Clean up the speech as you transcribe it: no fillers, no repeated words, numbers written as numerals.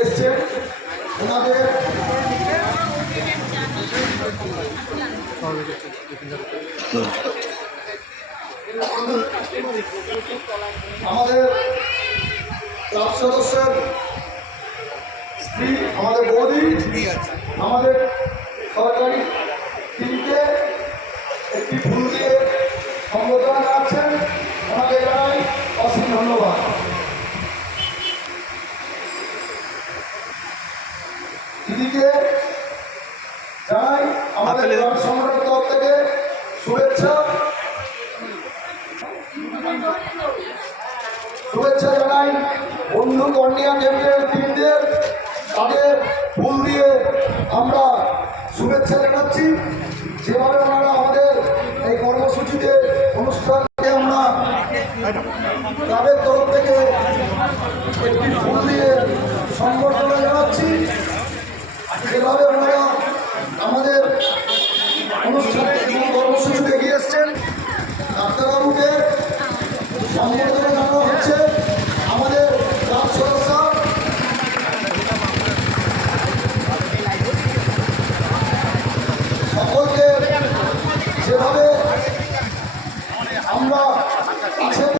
এসছেন ওনাদের আমাদের ক্লাব সদস্যের স্ত্রী, আমাদের বৌদি, আমাদের সরকারি টিমকে একটি ফুল দিয়ে সম্বোধনা জানাচ্ছেন। ওনাকে জানাই অসীম ধন্যবাদ। দিদিকে জানাই আমাদের ক্লাব সংগঠনের তরফ থেকে শুভেচ্ছা জানাই। বন্ধু কন্যা কেন্দ্রের টিমদের তাদের ফুল দিয়ে আমরা শুভেচ্ছা জানাচ্ছি। যেভাবে ওনারা আমাদের এই কর্মসূচিতে অনুষ্ঠানকে আমরা ক্লাবের তরফ থেকে একটি ফুল দিয়ে সংগঠন